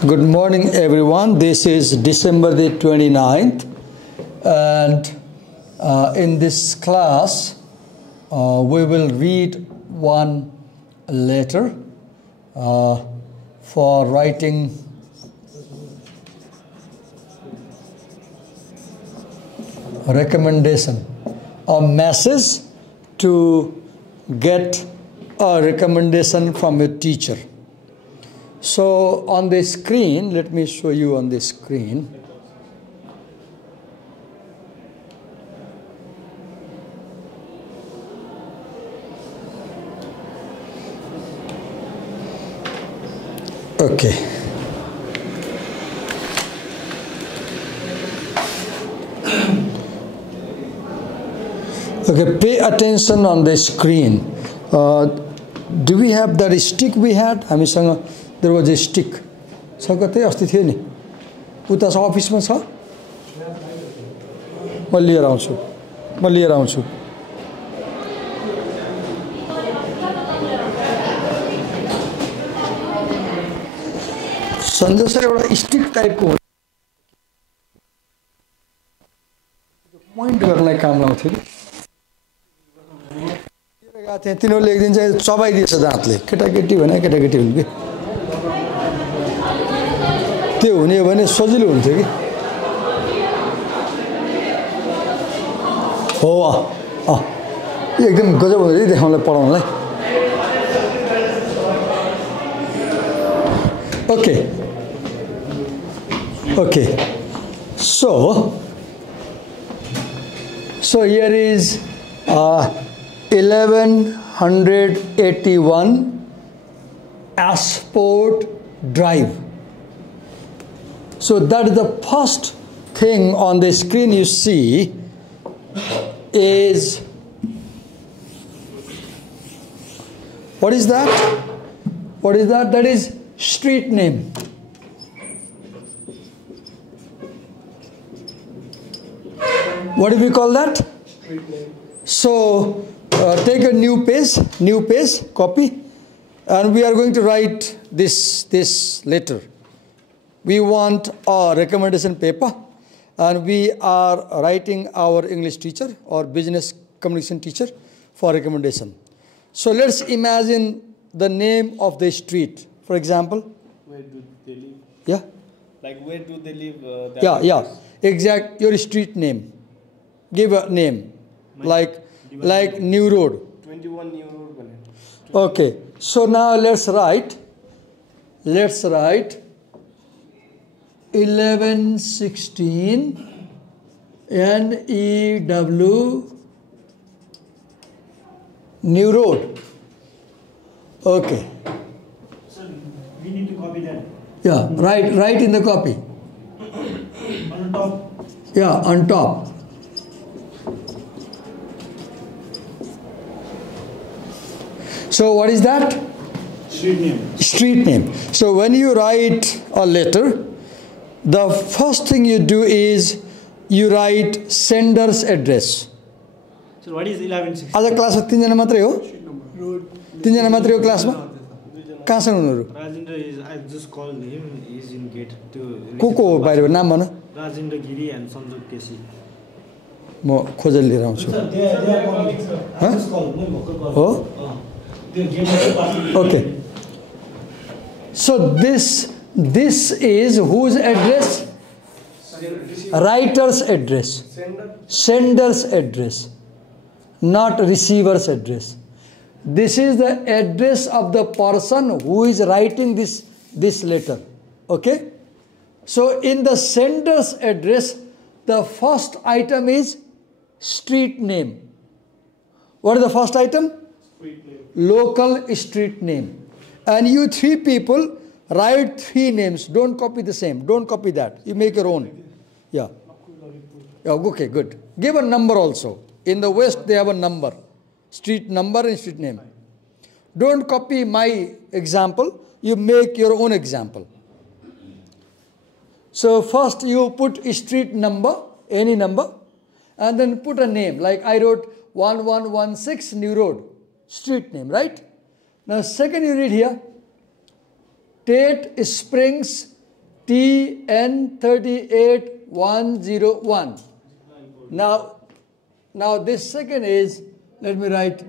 Good morning, everyone. This is December the 29th, and in this class, we will read one letter for writing a recommendation, a message to get a recommendation from a teacher. So on the screen, let me show you on the screen. Okay. Okay, pay attention on the screen. Do we have that stick we had? There was a stick. Sakate asti थियो नि उता छ अफिसमा छ म लिएर आउँछु Sanjay sir एउटा स्टिक टाइपको पोइन्ट गर्नलाई काम लाउँथ्यो नि गएको थिएँ तिनीहरूले एक दिन चाहिँ चबाइदिएछ दाँतले केटाकेटी भने केटाकेटी हुन् कि त्यो हुने हो भने सजिलो हुन्थ्यो कि हो एकदम गजब हुँदो रहेछ देखाउनलाई पढाउनलाई okay so here is 1181 Assport Drive. So that is the first thing on the screen you see is, what is that? That is street name. What do we call that? Street name. So take a new page, copy, and we are going to write this letter. We want a recommendation paper, and we are writing our English teacher or business communication teacher for recommendation. So let's imagine the name of the street. For example, where do they live? Yeah. Like where do they live? Yeah. Exact. Your street name. Give a name. Like New Road. 21 New Road. Okay. So now let's write 1116 NEW New Road. Okay. So we need to copy that. Yeah, write in the copy. On top. Yeah, on top. So what is that? Street name. Street name. So when you write a letter, the first thing you do is you write sender's address. So what is 1160? आज क्लासमा 3 जना मात्रै हो? 3 जना मात्रै हो क्लासमा? कहाँ छन् उनीहरु? Rajendra is, I just called him, he's in gate to. को बाहिर नाम भन? Rajendra Giri and Sanjog Kesi. म खोजेर लिएर आउँछु. They are coming, sir. I just called. हो? Okay. So this is whose address? Writer's address. Sender's address. Not receiver's address. This is the address of the person who is writing this letter. Okay? So in the sender's address, the first item is street name. What is the first item? Street name. Local street name. And you 3 people write 3 names. Don't copy the same. Don't copy that. You make your own. Yeah. Okay, good. Give a number also. In the West, they have a number. Street number and street name. Don't copy my example. You make your own example. So first you put a street number, any number, and then put a name. Like I wrote 1116 New Road. Street name, right? Now second you read here, Tate Springs TN38101. Now this second is, let me write.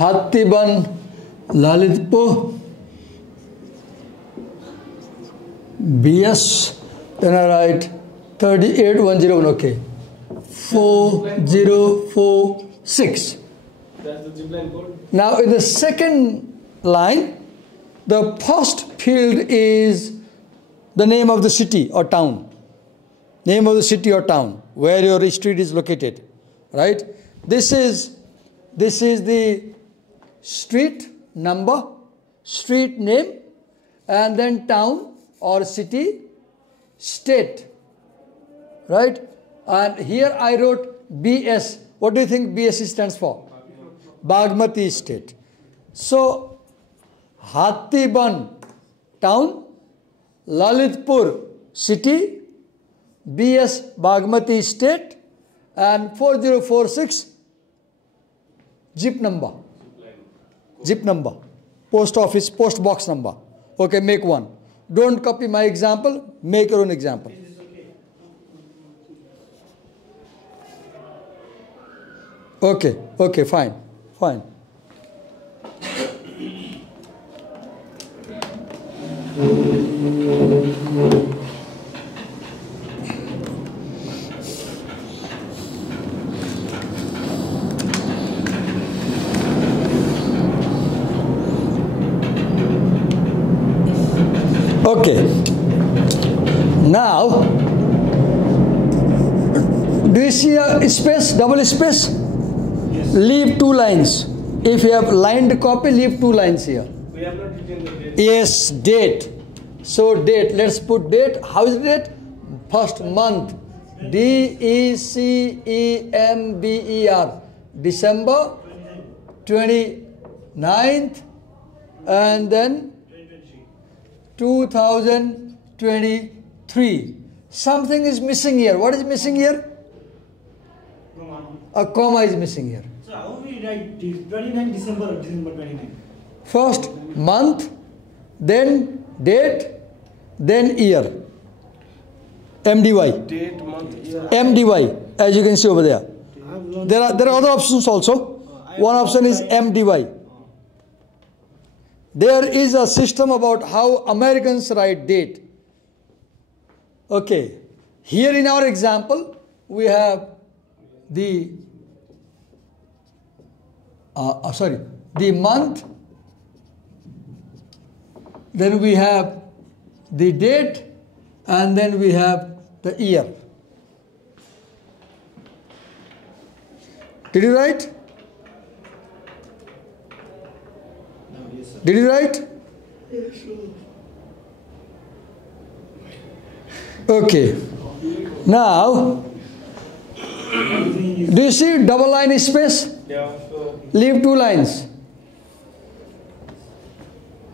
Hattiban Lalitpur BS, then I write 38101, okay. 4046. That's the zipline code. Now in the second line, the first field is the name of the city or town. Name of the city or town, where your street is located, right? This is the street number, street name, and then town or city, state, right? And here I wrote BS. What do you think BS stands for? Bagmati state. So, Hattiban town, Lalitpur city, BS Bagmati state, and 4046 zip number. Zip number. Post office, post box number. Okay, make one. Don't copy my example, make your own example. Okay, fine. Okay. Now, do you see a space, double space? Yes. Leave 2 lines. If you have lined copy, leave 2 lines here. We have not written the date. Yes, date. So date, let's put date. How is date? First month. DECEMBER. December 29th, and then 2023. Something is missing here. What is missing here? A comma is missing here. So how we write 29 December or December 29? First month, then date, then year. MDY. Date, month, year. MDY, as you can see over there. There are other options also. One option is MDY. There is a system about how Americans write date. Okay. Here in our example, we have the month, then we have the date, and then we have the year. Did you write? No, yes, sir. Did you write? Yes, sir. Okay. Now, do you see double line space? Yeah, sure. Leave 2 lines.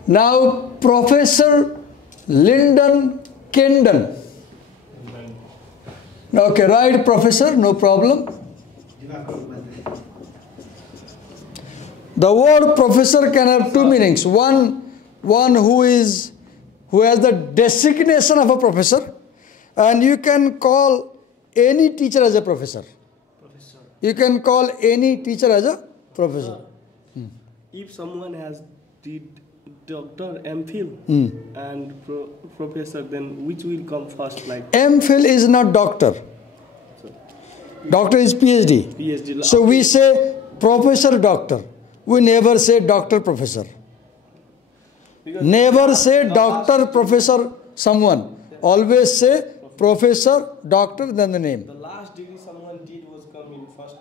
Now, Professor Lyndon Kendall. Okay, write professor, no problem. The word professor can have 2 meanings. One who has the designation of a professor, and you can call any teacher as a professor. You can call any teacher as a professor. If someone has did Doctor MPhil and professor, then which will come first? Like MPhil is not doctor. Doctor is PhD. PhD. So we say professor doctor. We never say doctor professor. Because Never say doctor professor someone. Always say professor doctor, then the name. the last degree someone did was come in first.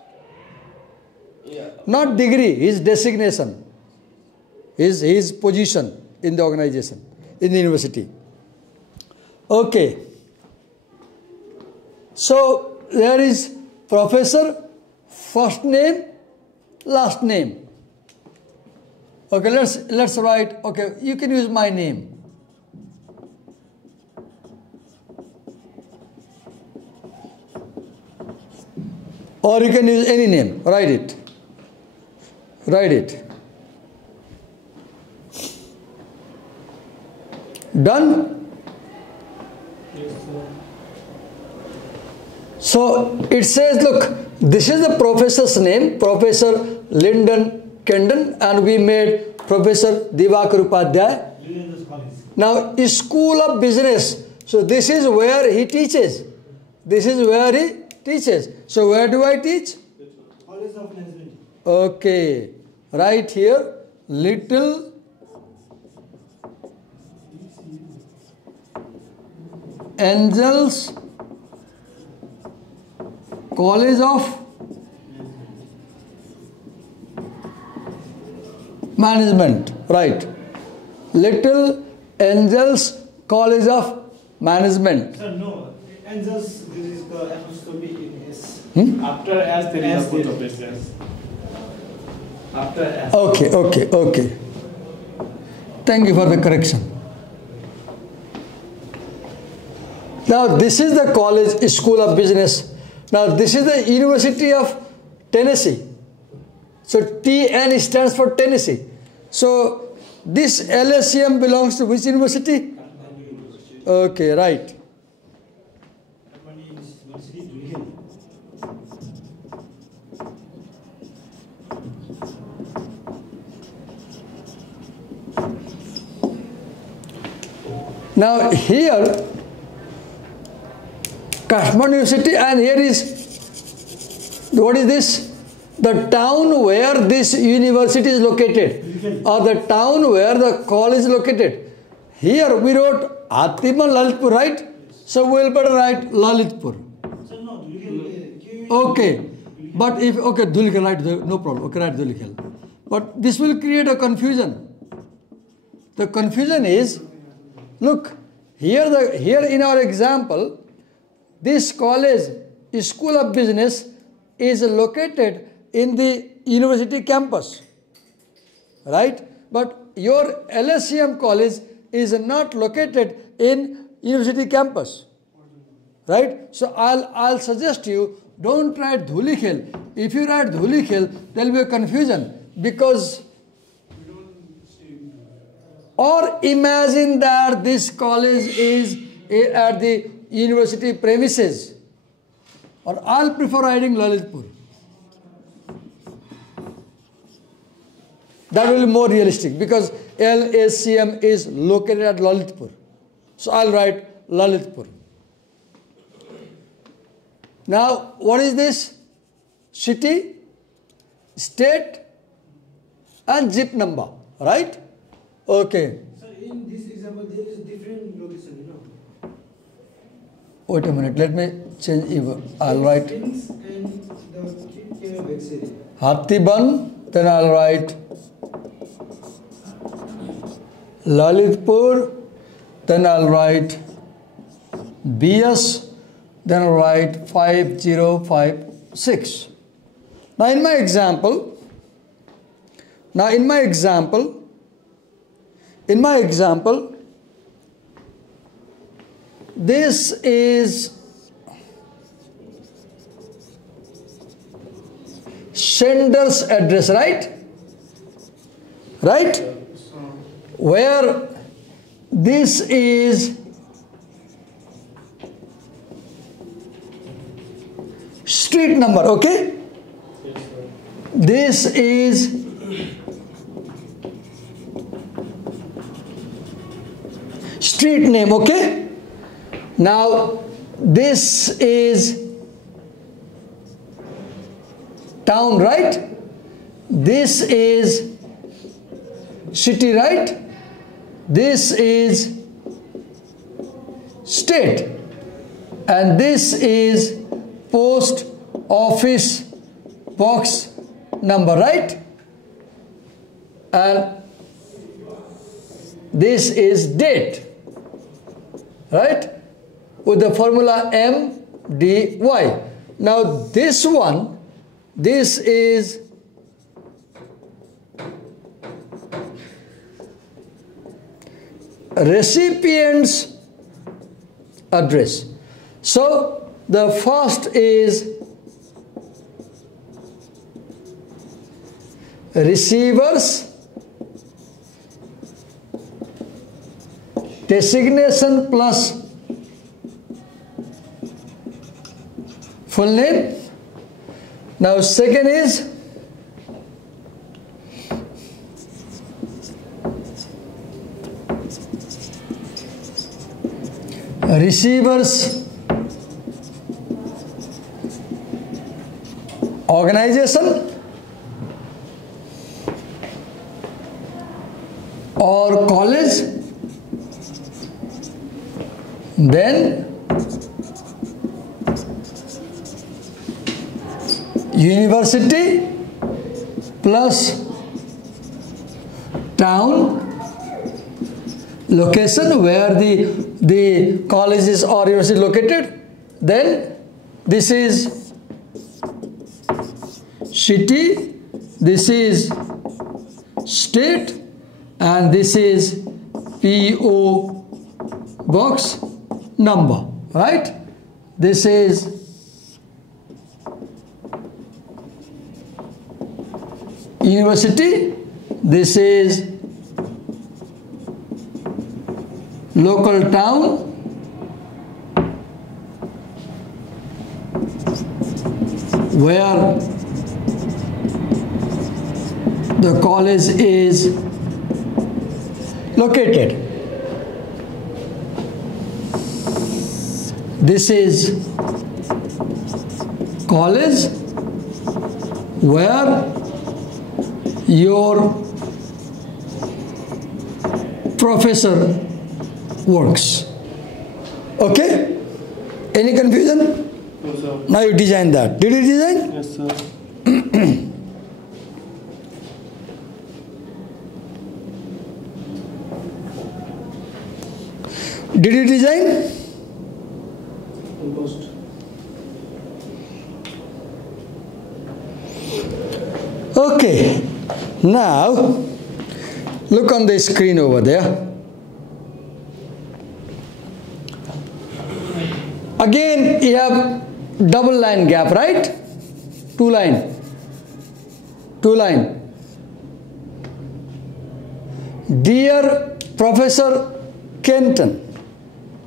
Yeah. Not degree, his designation. His position in the organization, in the university. Okay. So there is professor, first name, last name. Okay, let's write. Okay, you can use my name. Or you can use any name. Write it. Write it. Done? Yes, sir. So it says, look, this is the professor's name, Professor Lyndon Kendon, and we made Professor Divakar Upadhyay. Now, School of Business. So this is where he teaches. This is where he teaches. So where do I teach? College of Management. Okay. Right here, Little Angels College of Management. Right. Little Angels College of Management. Sir, no. And just this is the apostrophe in S. After as there is As a there put is. of yes. After as. Okay. Thank you for the correction. Now this is the college, School of Business. Now this is the University of Tennessee. So TN stands for Tennessee. So this LSCM belongs to which university? Okay, right. Now here, Kathmandu University, and here is, what is this? The town where this university is located, or the town where the college is located. Here we wrote Hattiban Lalitpur, right? So we will better write Lalitpur. Sir, no. Okay, but if, okay, Dhulikhel, right, no problem, okay, write Dhulikhel. But this will create a confusion. The confusion is, look, here in our example, this college, School of Business, is located in the university campus, right? But your LSCM college is not located in university campus, right? So I'll suggest you, don't write Dhulikhel. If you write Dhulikhel, there will be a confusion, because, or imagine that this college is at the university premises, or I'll prefer writing Lalitpur. That will be more realistic, because LSCM is located at Lalitpur. So I'll write Lalitpur. Now, what is this? City, state, and zip number, right? Okay. Sir, in this example, there is different location, you know. Wait a minute, let me change even. I'll write Springs and the Vexillary. Hattiban, then I'll write Lalitpur, then I'll write BS, then I'll write 5056. Now in my example, this is sender's address, right? Right? Where this is street number, okay? This is street name, okay? Now this is town, right? This is city, right? This is state, and this is post office box number, right? And this is date, right? With the formula MDY. Now this one, this is recipient's address. So the first is receiver's designation plus full name. Now second is receiver's organization or college, then university plus town, location where the college is or university located. Then this is city, this is state, and this is PO box number, right? This is university, this is local town, where the college is located. This is college where your professor works. Okay? Any confusion? No, sir. Now you design that. Did you design? Yes, sir. Did you design? Post. Okay. Now look on the screen over there. Again you have double line gap, right? Two line. Dear Professor Kenton.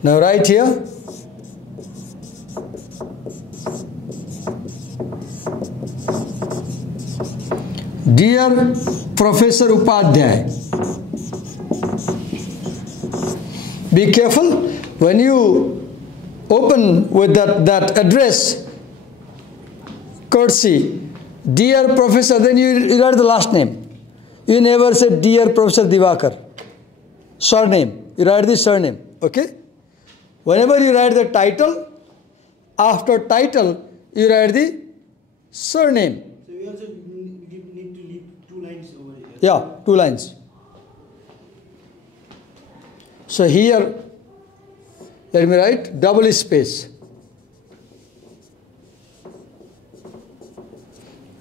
Now right here. Dear Professor Upadhyay. Be careful when you open with that address, courtesy, dear Professor, then you write the last name. You never say dear Professor Divakar. Surname. You write the surname. Okay? Whenever you write the title, after title, you write the surname. So we also need to leave 2 lines over here. Yeah, 2 lines. So here, let me write double space.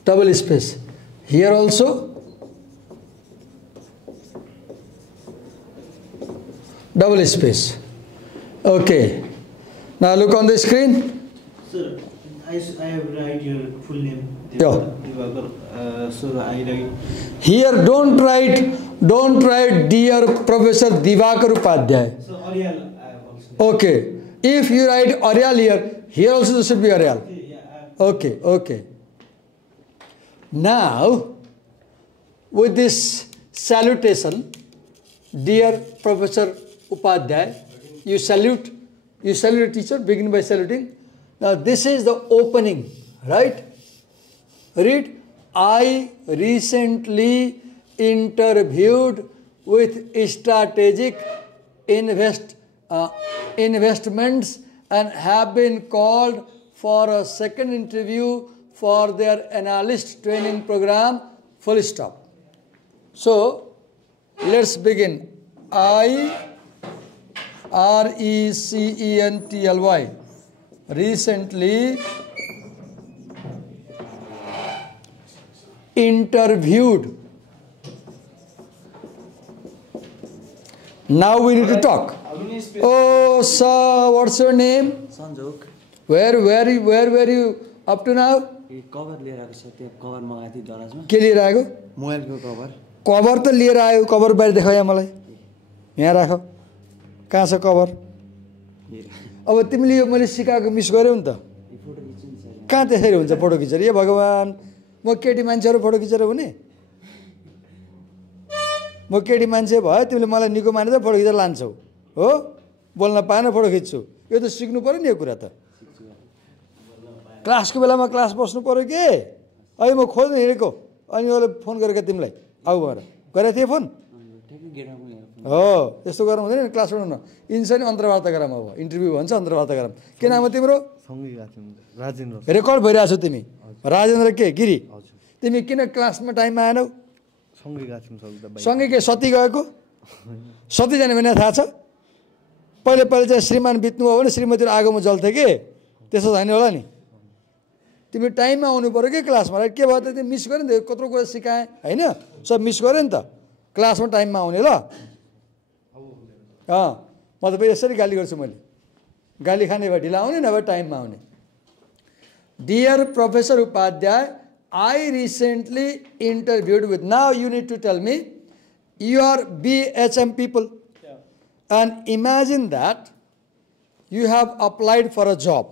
Double space. Here also, double space. Okay. Now look on the screen. Sir, I have write your full name. Yeah. Divakar. So I write. Here don't write dear Professor Divakar Upadhyay. So Oriel I have also. Okay. If you write Oriel here also there should be Oriel. Okay, yeah. Okay. Now, with this salutation, dear Professor Upadhyay, you salute a teacher, begin by saluting. Now this is the opening, right? Read, I recently interviewed with strategic investments and have been called for a second interview for their analyst training program, full stop. So, let's begin. I, R-E-C-E-N-T-L-Y, recently interviewed. Now we need to talk. Oh, sir, what's your name? Sanjog. Where were you up to now? Cover लिएर आएको छ त्यो cover मगाएको थिएँ दराजमा के लिएर आएको मोबाइलको कभर कभर त लिएर आयो कभर बाहिर देखाऊ यहाँ मलाई यहाँ राख कहाँ छ कभर अब तिमीले यो मैले सिकाएको मिस गर्यौ नि त फोटो खिच्नु नि सर कहाँ त्यसरी हुन्छ फोटो खिचेर ए भगवान् म केटी मान्छेहरू फोटो खिचेर हुने म केटी मान्छे भयो तिमीले मलाई निको मानेर फोटो खिचेर लान्छौ हो बोल्न पाएन फोटो खिच्छु यो त सिक्नु पऱ्यो नि यो कुरा त क्लासको बेलामा क्लास बस्नु पऱ्यो के अहिले म खोज्न हिँडेको अनि उसले फोन गरेको तिमीलाई आऊ भएर गरेको थिएँ फोन ठ्याक्कै गेटमा ल्याएर हो त्यस्तो गर्नु हुँदैन नि क्लास पढाउनु इन्स नि अन्तर्वार्ता गराम अब इन्टरभ्यू भन्छ अन्तर्वार्ता गराम के नाम हो तिम्रो सँगै गएको थियौँ राजेन्द्र रेकर्ड भइरहेको छौ तिमी राजेन्द्र के गिरी तिमी किन क्लासमा टाइममा आएनौ सँगै गएको थियौँ सँगै के सती गएको सती जाने भने थाहा छ पहिले पहिले चाहिँ श्रीमान बित्नुभयो भने श्रीमतीहरू आगोमा जल्थ्यो कि त्यसो छैन होला नि तिमी टाइममा आउनु पऱ्यो कि क्लासमा राइट के भयो त तिमी मिस गर्यो नि त कत्रो कुरा सिकाएँ होइन सब मिस गर्यो नि त क्लासमा टाइममा आउने ल म त फेरि यसरी गाली गर्छु मैले गाली खाने भए ढिला आउने नभए टाइममा आउने dear professor Upadhyay I recently interviewed with now you need to tell me you are BHM people and imagine that you have applied for a job.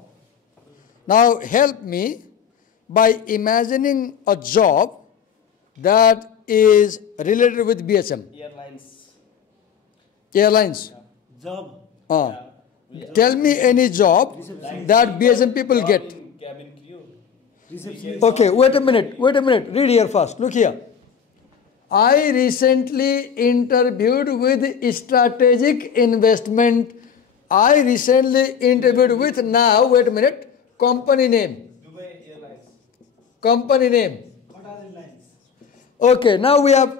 Now help me by imagining a job that is related with BHM. Airlines. Job. Tell me any job that BHM people get. Cabin crew. Okay, wait a minute. Read here first. Look here. I recently interviewed with strategic investment. I recently interviewed with now, wait a minute, company name. Dubai Airlines. Company name. Okay, now we have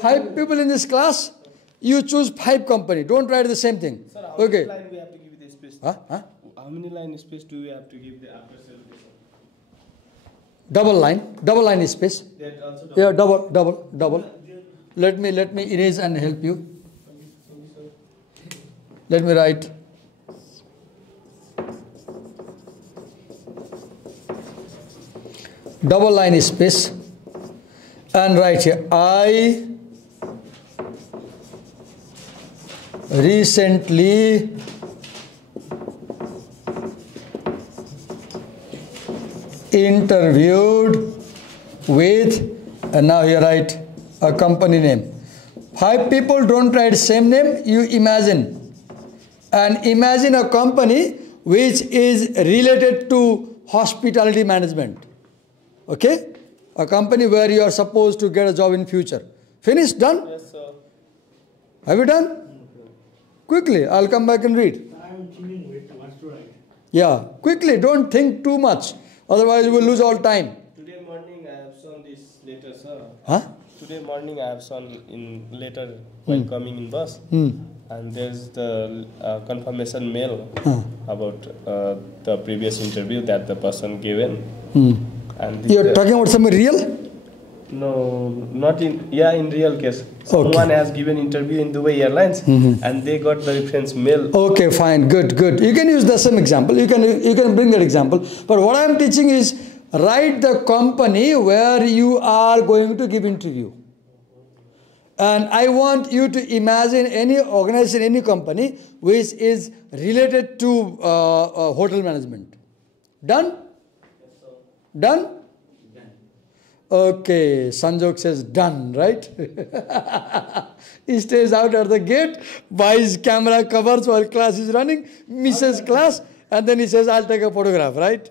5 people in this class. You choose 5 company. Don't write the same thing. Sir, how Okay. many line we have to give the space? Huh? How many line space do we have to give the after celebration? Double line is space. That also Yeah, double. Let me erase and help you. Let me write. Double line is space. And write here. I recently interviewed with, and now you write a company name. 5 people don't write same name, you imagine. And imagine a company which is related to hospitality management. Okay? A company where you are supposed to get a job in future. Finished? Done? Yes, sir. Have you done? Quickly, I'll come back and read. I'm thinking what to write. Yeah, quickly, don't think too much. Otherwise, you will lose all time. Today morning I have shown this letter, sir. Huh? Today morning I have shown in letter while coming in bus. And there's the confirmation mail about the previous interview that the person given. And this You're talking about something real? No, not in real case. Someone has given interview in Dubai Airlines and they got the reference mail. Okay, fine, good. You can use the same example. You can bring that example. But what I am teaching is write the company where you are going to give interview. And I want you to imagine any organization, any company which is related to hotel management. Done? Done? Okay, Sanjog says done, right? He stays out at the gate, buys camera covers while class is running, misses class, and then he says, I'll take a photograph, right?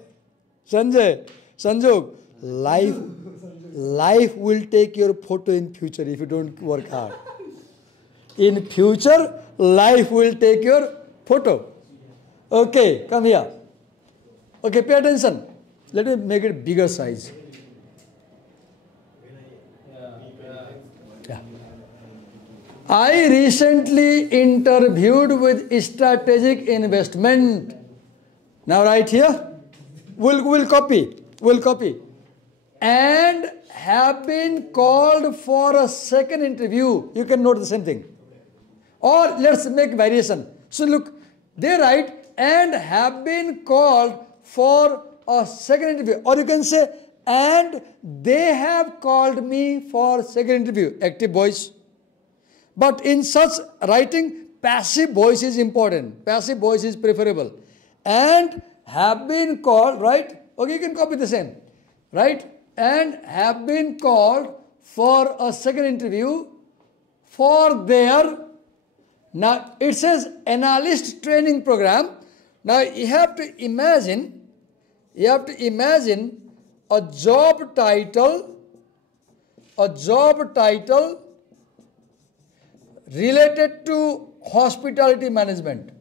Sanjog, life will take your photo in future if you don't work hard. In future, life will take your photo. Okay, come here. Okay, pay attention. Let me make it bigger size. I recently interviewed with strategic investment. Now right here, we'll copy. And have been called for a second interview. You can note the same thing. Or let's make variation. So look, they write and have been called for a second interview. Or you can say and they have called me for second interview. Active voice. But in such writing, passive voice is important. Passive voice is preferable. And have been called, right? Okay, you can copy the same. Right? And have been called for a second interview for their, now it says analyst training program. Now you have to imagine a job title related to hospitality management.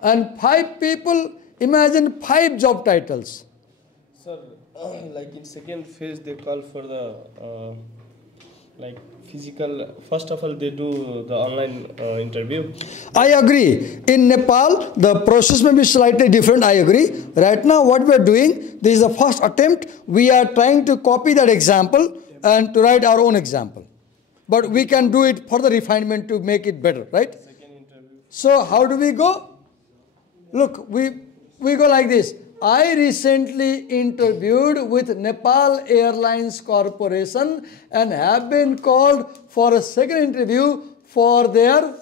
And 5 people, imagine 5 job titles. Sir, like in second phase, they call for the like physical. First of all, they do the online interview. I agree. In Nepal, the process may be slightly different. I agree. Right now, what we are doing, this is the first attempt. We are trying to copy that example and to write our own example. But we can do it for the refinement to make it better, right? Second interview. So how do we go? Look, we go like this. I recently interviewed with Nepal Airlines Corporation and have been called for a second interview for their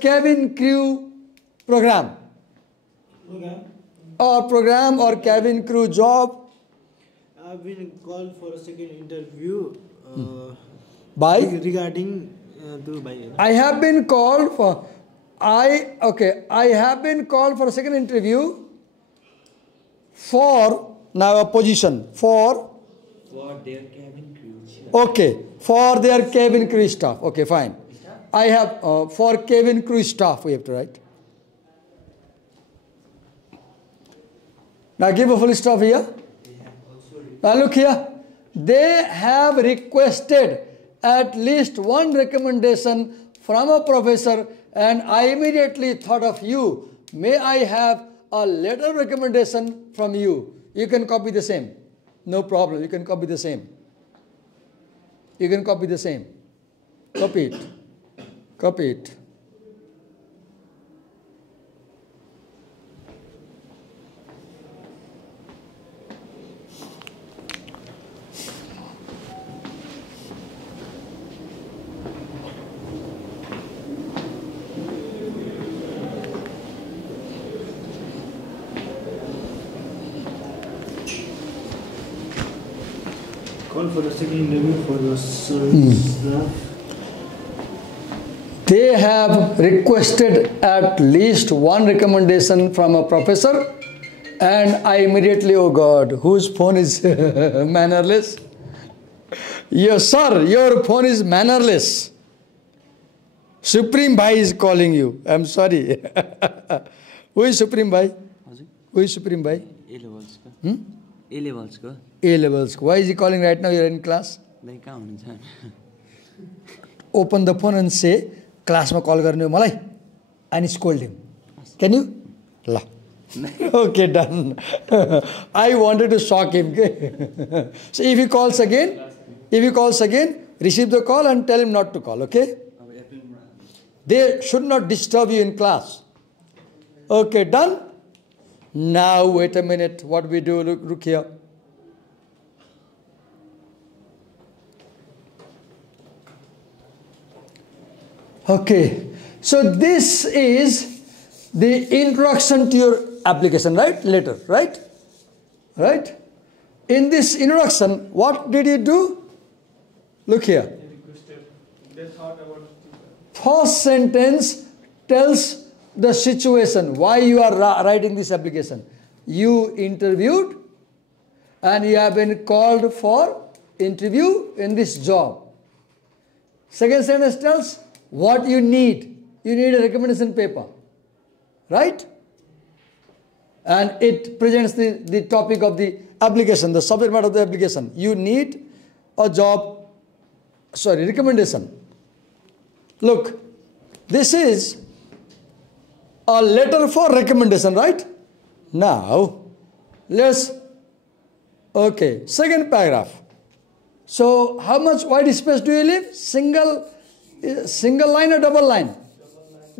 cabin crew program. Program or cabin crew job. I've been called for a second interview By? regarding I have been called for I have been called for a second interview for now a position for their cabin crew. okay, for their cabin crew staff. Okay, fine. I have for cabin crew staff we have to write. Now give a full stop here. Now look here. They have requested at least one recommendation from a professor, and I immediately thought of you. May I have a letter of recommendation from you? You can copy the same. No problem. You can copy the same. You can copy the same. Copy it. Copy it. Call for a second interview for the staff. They have requested at least one recommendation from a professor, and I immediately, oh God, whose phone is mannerless? Yes, sir, your phone is mannerless. Supreme Bhai is calling you. I'm sorry. Who is Supreme Bhai? Who is Supreme Bhai? A-levels ko. Hmm? A-levels ko. A-levels. Why is he calling right now? You're in class. Like कहाँ हुनुहुन्छ? Open the phone and say, class में call करने हो मलाई, and scold him. Can you? La. Okay, done. I wanted to shock him. So if he calls again, receive the call and tell him not to call. Okay? They should not disturb you in class. Okay, done. Now wait a minute. What we do? Look here. Okay, so this is the introduction to your application, right? Letter, right? Right? In this introduction, what did you do? Look here. They thought about First sentence tells the situation, why you are writing this application. You interviewed and you have been called for interview in this job. Second sentence tells what you need. You need a recommendation paper, right? And it presents the topic of the application, the subject matter of the application. You need a job, recommendation. Look, this is a letter for recommendation, right? Now, second paragraph. So, how much white space do you leave? Single line or double line?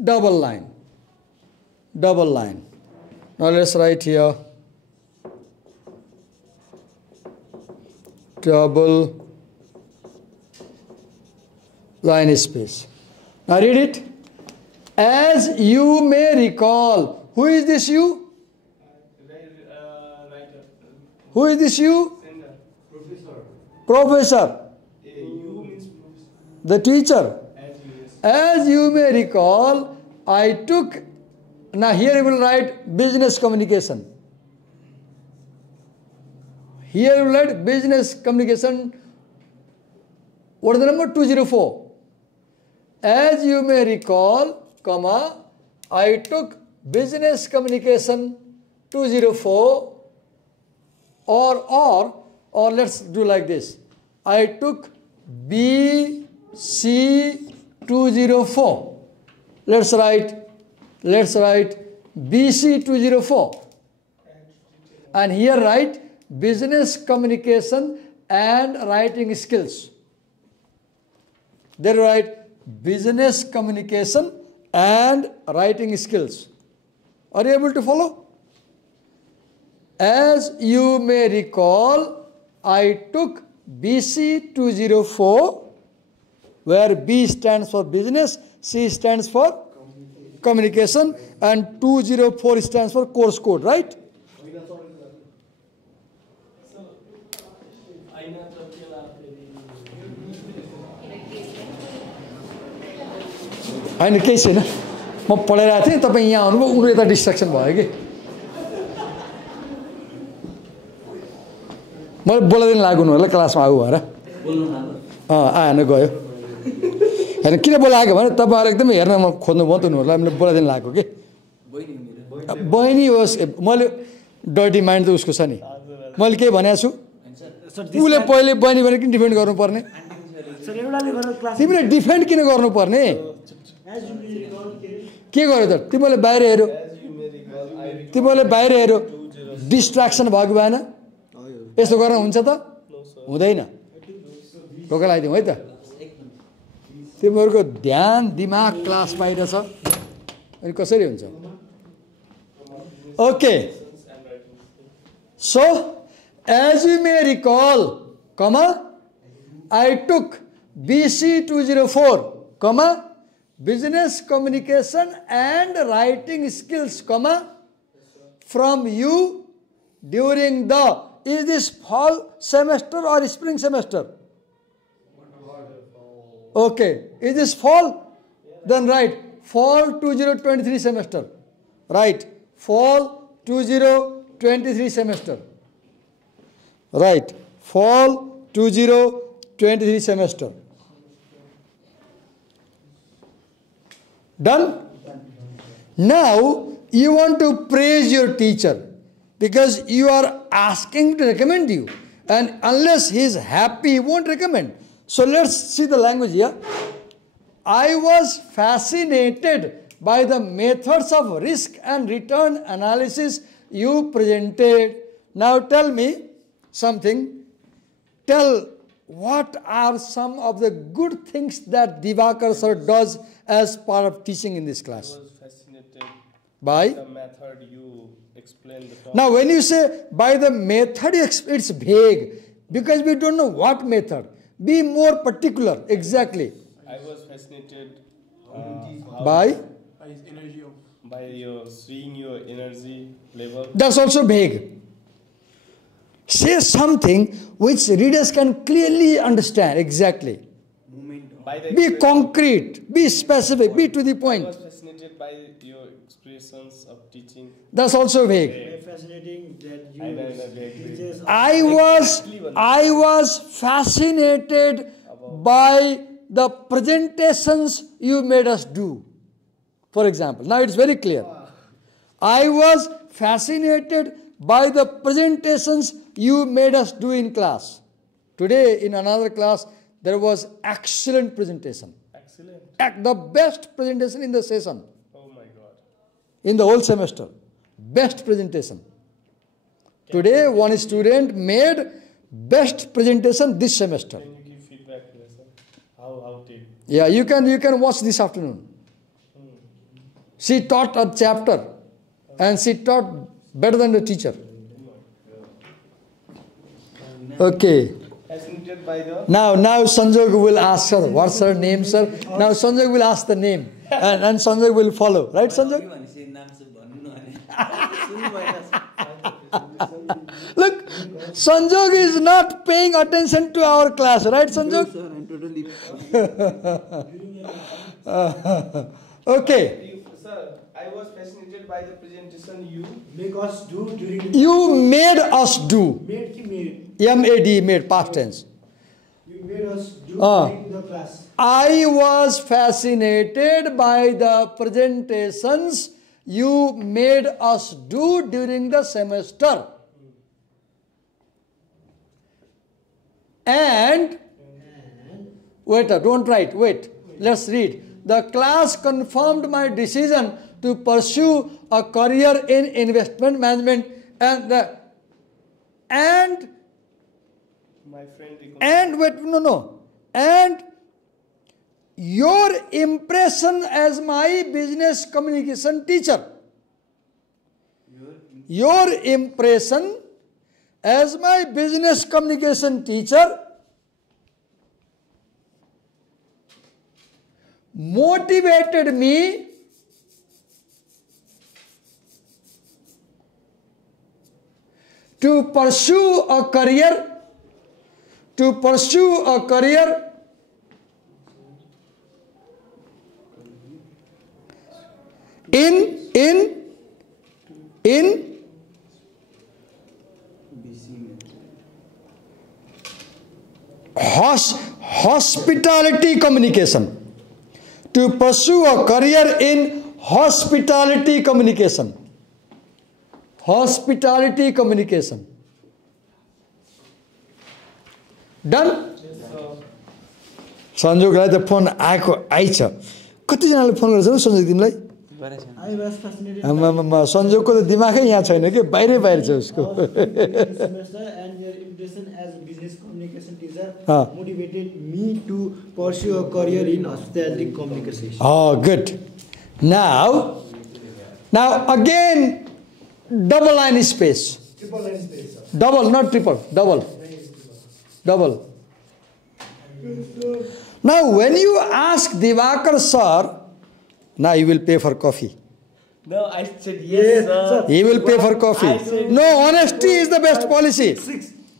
Double line. Double line. Now let's write here. double line space. Now read it. As you may recall, who is this you? Who is this you? Professor. The teacher. As you may recall, I took, now here you will write business communication. Here you will write business communication. What is the number? 204. As you may recall, comma, I took business communication 204 or let's do like this. I took BC 204. Let's write BC 204. And here write business communication and writing skills. There write business communication and writing skills. Are you able to follow? As you may recall, I took BC 204, where B stands for business, C stands for communication, and 204 stands for course code, right? होइन केही छैन म पढाइरहेको थिएँ तपाईँ यहाँ आउनुभयो उनीहरू यता डिस्ट्र्याक्सन भयो कि मैले बोलाइदिनु लाग्नु होला क्लासमा आऊ भएर आएन गयो होइन किन बोलाएको भने तपाईँहरू एकदमै हेर्न म खोज्नुभयो त उनीहरूलाई मैले बोलाइदिनु लागेको कि बहिनी होस् मैले डर्टी माइन्ड त उसको छ नि मैले केही भनेको छु उसले पहिले बहिनी भने किन डिफेन्ड गर्नुपर्ने तिमीले डिफेन्ड किन गर्नुपर्ने के गर्यो त तिमीले बाहिर हेऱ्यो डिस्ट्र्याक्सन भएको भएन यसो गर्न हुन्छ त हुँदैन ढोका लगाइदिउँ है त तिमीहरूको ध्यान दिमाग क्लास बाहिर छ अनि कसरी हुन्छ okay so as you may recall comma I took BC 204 comma business communication and writing skills comma from you during the is this fall semester or spring semester? Okay, is this fall? Then write fall 2023 semester. Right, fall 2023 semester. Right, fall 2023 semester. Done? Now you want to praise your teacher because you are asking to recommend you, and unless he is happy he won't recommend. So let's see the language here. I was fascinated by the methods of risk and return analysis you presented. Now tell me something. Tell what are some of the good things that Divakar sir does as part of teaching in this class? I was fascinated by the method you explained the topic. Now when you say by the method, it's vague because we don't know what method. Be more particular. Exactly. I was fascinated By your seeing your energy level. That's also vague. Say something which readers can clearly understand. Exactly. By the Be concrete, be specific, be to the I point. was fascinated by your expressions of teaching. That's also vague. Fascinating that I know, teachers I was fascinated by the presentations you made us do. For example, now it's very clear. I was fascinated by the presentations you made us do in class. Today in another class, there was excellent presentation. Excellent. The best presentation in the session, Oh my God. in the whole semester. Best presentation. Today, one student made best presentation this semester. Can you give feedback to us? How did? Yeah, you can watch this afternoon. She taught a chapter and she taught better than the teacher. Okay. Fascinated by the. Now Sanjog will ask her, what's her name, sir? Now Sanjog will ask the name, and Sanjog will follow, right, Sanjog? Look, Sanjog is not paying attention to our class, right, Sanjog? Sir, I'm totally. Okay. Sir, I was fascinated by the presentation you. Make us do during the You made us do. made. M-A-D, made, past tense. You made us do Ah. during the class. I was fascinated by the presentations you made us do during the semester. And, wait, don't write, wait, let's read. The class confirmed my decision to pursue a career in investment management and My friend. and your impression as my business communication teacher. Your impression as my business communication teacher motivated me to pursue a career in hospitality communication. To pursue a career in hospitality communication. Hospitality communication. Done? संजोगलाई त phone आइछ कतिजनाले phone गर्छ हौ संजोग तिमीलाई I was fascinated संजोगको त दिमागै यहाँ छैन कि बाहिर छ उसको semester and your impression as a business communication teacher motivated me to pursue a career in hospitality communication. Oh, good. Now again, double line space. Triple line space. Double, not triple. Double. Now, when you ask Divakar sir, now you will pay for coffee. No, I said yes, sir. He will pay for coffee. No, honesty is the best policy.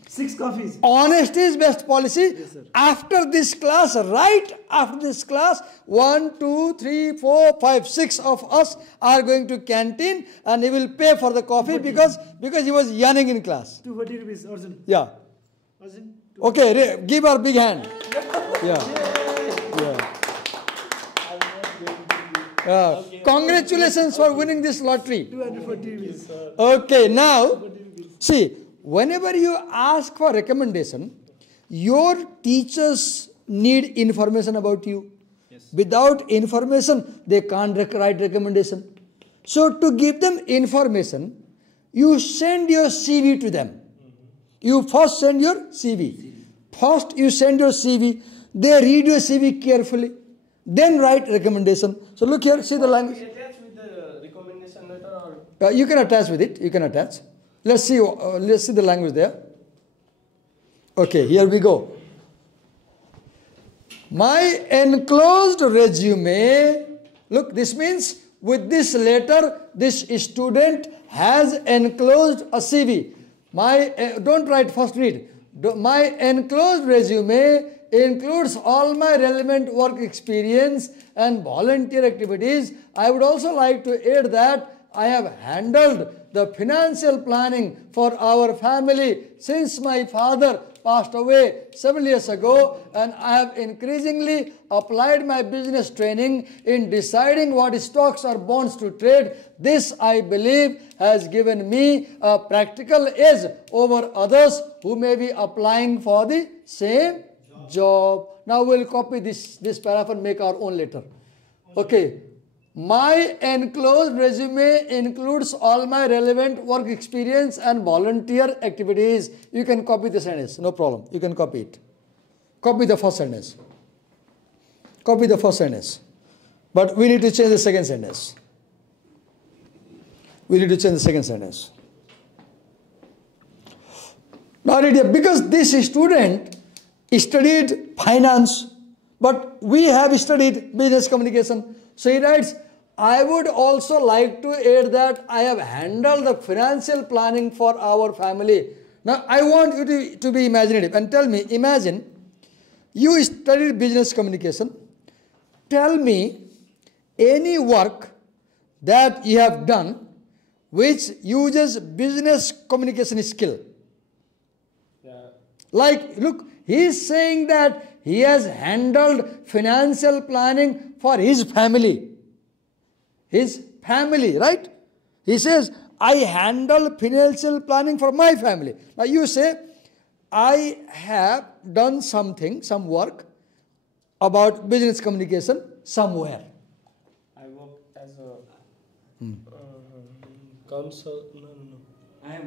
Six coffees. Honesty is best policy. Yes, sir. After this class, right after this class, 1, 2, 3, 4, 5, 6 of us are going to canteen and he will pay for the coffee because he was yawning in class. 240 rupees, Arjun. Yeah. Arjun, Okay, give our big hand. Yeah. Congratulations for winning this lottery. 240 rupees. Okay, now, see, whenever you ask for recommendation, your teachers need information about you. Yes. Without information, they can't write recommendation. So, to give them information, you send your CV to them. You first send your CV. First, you send your CV. They read your CV carefully. Then write recommendation. So look here, see the language. Attach with the recommendation letter or? You can attach with it. You can attach. Let's see the language there. Okay, here we go. My enclosed resume. Look, this means with this letter, this student has enclosed a CV. Don't write, first read. My enclosed resume includes all my relevant work experience and volunteer activities. I would also like to add that I have handled the financial planning for our family since my father passed away several years ago, and I have increasingly applied my business training in deciding what stocks or bonds to trade. This, I believe, has given me a practical edge over others who may be applying for the same job. Now we'll copy this paragraph and make our own letter. Okay. My enclosed resume includes all my relevant work experience and volunteer activities. You can copy the sentence, no problem. You can copy it. Copy the first sentence. Copy the first sentence. But we need to change the second sentence. We need to change the second sentence. Now read here. Because this student studied finance, but we have studied business communication. So he writes, I would also like to add that I have handled the financial planning for our family. Now, I want you to be imaginative and tell me, imagine you studied business communication. Tell me any work that you have done which uses business communication skill. Yeah. Like, look, he is saying that he has handled financial planning for his family. His family, right? He says, I handle financial planning for my family. Now you say, I have done something, some work about business communication somewhere. I work as a counsel.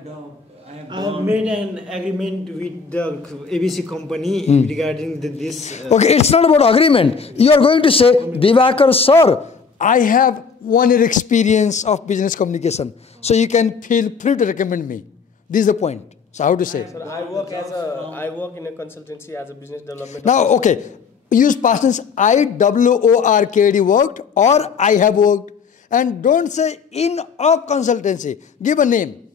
No. I have made an agreement with the ABC company regarding this. Okay, it's not about agreement. You are going to say, Divakar sir, I have 1 year experience of business communication. So you can feel free to recommend me. This is the point. So how to say? Sir, I work in a consultancy as a business development. Now, okay, use past tense. I WORKD worked or I have worked. And don't say in a consultancy. Give a name.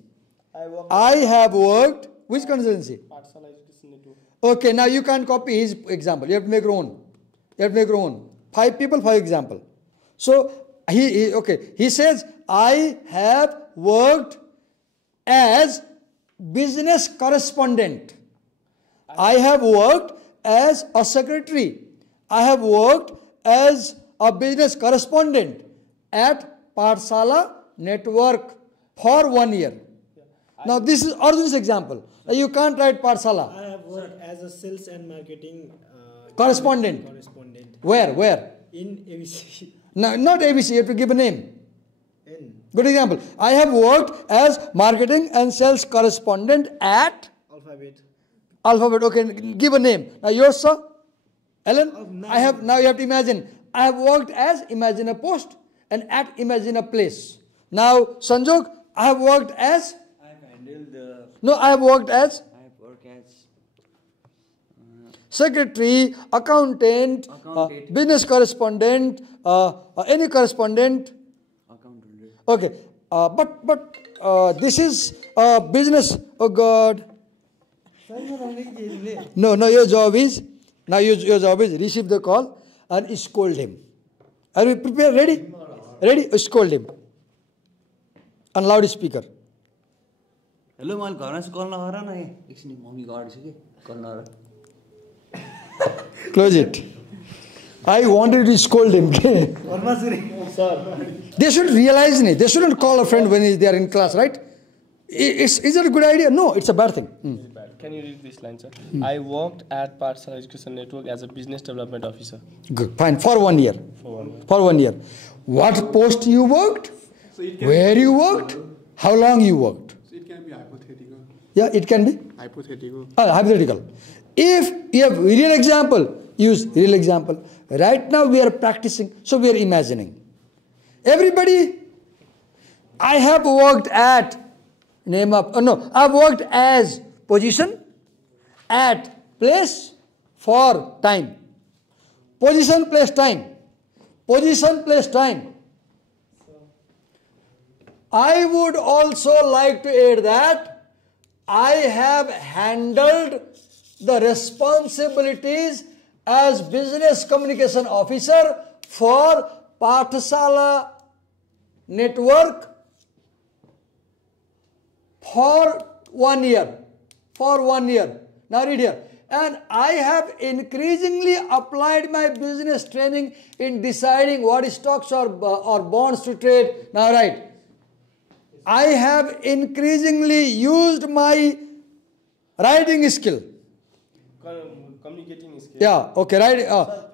I have worked. Which consultancy? Pathshala Education Network. Okay, now you can't copy his example. You have to make your own. You have to make your own. 5 people, 5 example. So he says, I have worked as business correspondent. I have worked as a secretary. I have worked as a business correspondent at Pathshala Network for 1 year. Now this is Arjun's example. You can't write Pathshala. I have worked as a sales and marketing Correspondent. Where? In ABC. No, not ABC, you have to give a name. In Good example. I have worked as marketing and sales correspondent at Alphabet. Okay, give a name. Now yours, sir? Ellen? Now you have to imagine. I have worked as, imagine a post, and at, imagine a place. Now, Sanjog, I have worked as? I have handled the... No, I have worked as? I have worked as... secretary, accountant, business correspondent, any correspondent. Accountant. Okay, but this is business. Oh God. No, your job is, now your job is receive the call and scold him. Are you prepared? Ready? Scold him. On loudspeaker. Hello, mal घरमा से कल नगर न एकछिन mummy गाडी छ के कल नगर. Close it. I wanted to scold him. They should realize it. They shouldn't call a friend when they are in class, right? Is that a good idea? No, it's a bad thing. Can you read this line, sir? I worked at Pathshala Education Network as a business development officer. Good, fine. For 1 year. For 1 year. What post you worked? Where you worked? How long you worked? So it can be hypothetical. Yeah, it can be. Hypothetical. Hypothetical. If you have real example, use real example. Right now we are practicing, so we are imagining. Everybody, I have worked at, I've worked as position, at, place, for, time. Position, place, time. Position, place, time. I would also like to add that I have handled the responsibilities as business communication officer for Pathshala Network for 1 year. For 1 year. Now read here. And I have increasingly applied my business training in deciding what stocks or bonds to trade. Now write. I have increasingly used my writing skill. Communicating skill. Yeah, okay, right.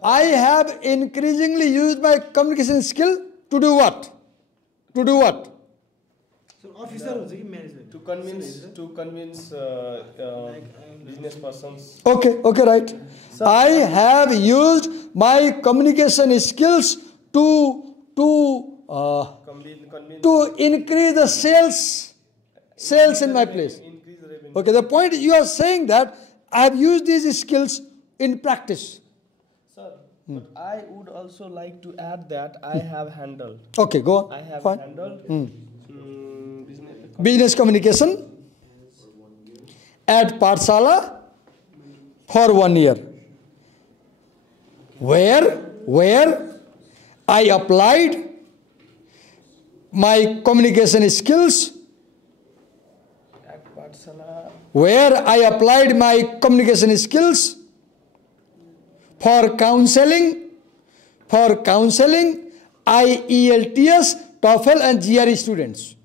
I have increasingly used my communication skill to do what? To do what? So officer was manager. To convince business persons. Okay, right. I have used my communication skills to increase the sales in my place. Okay, the point you are saying that I have used these skills in practice. Sir, but I would also like to add that I have handled. Okay, go on. I have Fine. handled Business communication at Pathshala for 1 year. Where I applied my communication skills. at Pathshala. Where I applied my communication skills for counseling, IELTS, TOEFL and GRE students.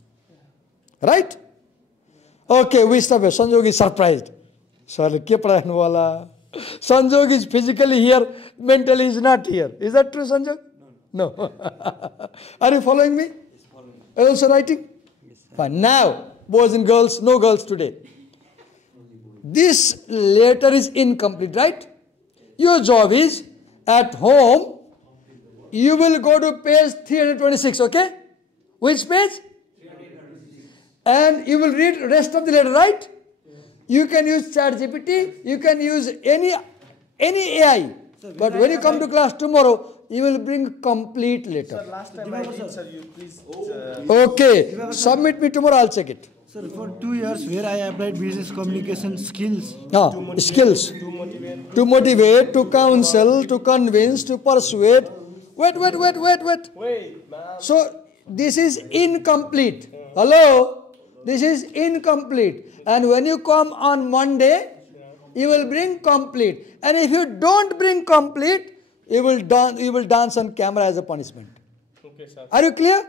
Right? Okay, we stop here. Sanjog is surprised. Sorry, kya padhane wala? Sanjog is physically here, mentally is not here. Is that true, Sanjog? No. Are you following me? Are you also writing? Fine. Now, boys and girls, no girls today. This letter is incomplete, right? Your job is, at home, you will go to page 326, okay? Which page? 326. And you will read rest of the letter, right? You can use ChatGPT, you can use any AI. But when you come to class tomorrow, you will bring complete letter. Sir, last time I did, sir, you please. Okay, submit me tomorrow, I'll check it. Sir, for 2 years where I applied business communication skills. Skills. To motivate, to counsel, to convince, to persuade. Wait. Wait, ma'am. So, this is incomplete. Hello? This is incomplete. And when you come on Monday, you will bring complete. And if you don't bring complete, you will dance on camera as a punishment. Okay, sir. Are you clear?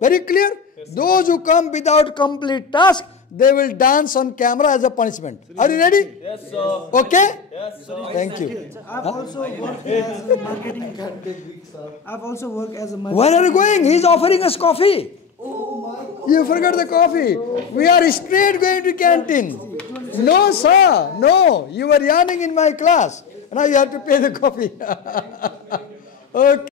Very clear? Yes, those who come without complete task, they will dance on camera as a punishment. Are you ready? Yes, sir. Okay? Yes, sir. Thank you. I've also worked as a marketing. I've also worked as a marketing. Where are you going? He's offering us coffee. You forgot the coffee. We are straight going to canteen. No, sir. No. You were yarning in my class. Now you have to pay the coffee. Okay.